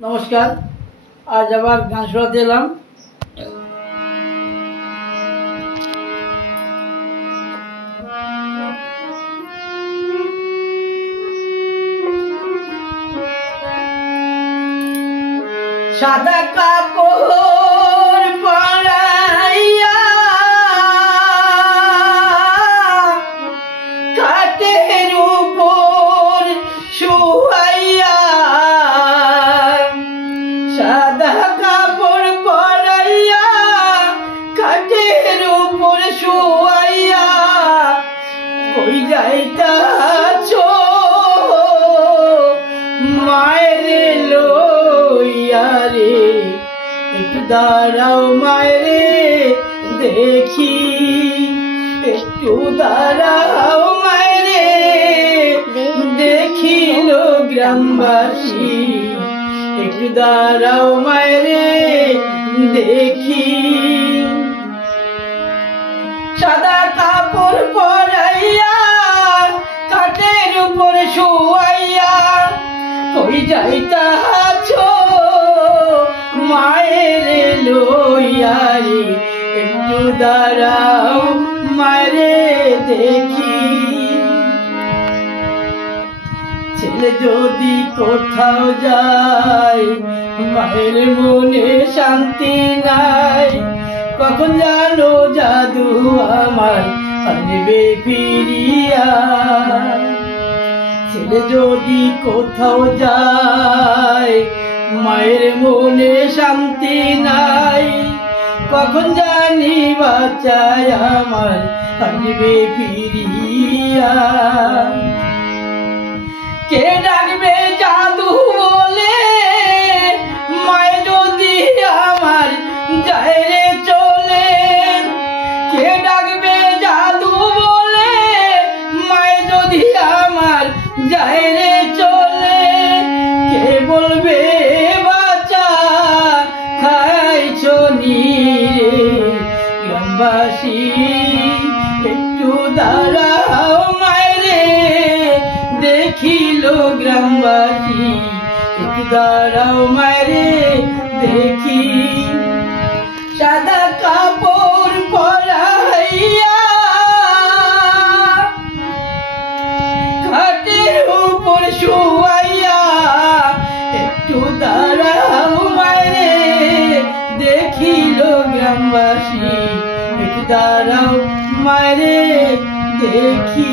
নমস্কার। আজ আবার গান শোনাতে এলাম। সাদা কাপড় পরাইয়া কাঠের উপর শুয়াইয়া, সাদা কাপড় পরাইয়া কাঠের উপর শুয়াইয়া কই যাইতাছ মায়ের লইয়া রে, একটু দাঁড়াও মায়ের দেখি, একটু দাঁড়াও মায়ের দেখিল গ্রামবাসী, একটু দাঁড়াও মায়ের দেখি। সাদা কাপড় পরাইয়া কাঠের উপর শুয়াইয়া কই যাইতাছ মায়ের লইয়া রে, একটু দাঁড়াও মায়ের দেখি। ছেলে যদি কোথাও যায় মায়ের মনে শান্তি নাই, কখন জানো জাদু আমার আনবে ফিরিয়া। ছেলে যদি কোথাও যায় মায়ের মনে শান্তি নাই, কখন জানি বাঁচায় আমার আনবে ফিরিয়া। কে ডাকবে জাদু বলে মায়ের যদি আমার যায় রে চলে, কে ডাকবে জাদু বলে মায়ের যদি আমার যায় রে চলে, কে বলবে বাচ্চা খাইছ নিরে গ্রামবাসী, একটু দাঁড়াও মায়েরে দেখিল গ্রামবাসী, একটু দাঁড়াও মায়েরে দেখি। সাদা কাপড় পরাইয়া খাটের উপর শুয়াইয়া একটু দাঁড়াও মায়েরে দেখিল গ্রামবাসী, একটু দাঁড়াও মায়েরে দেখি।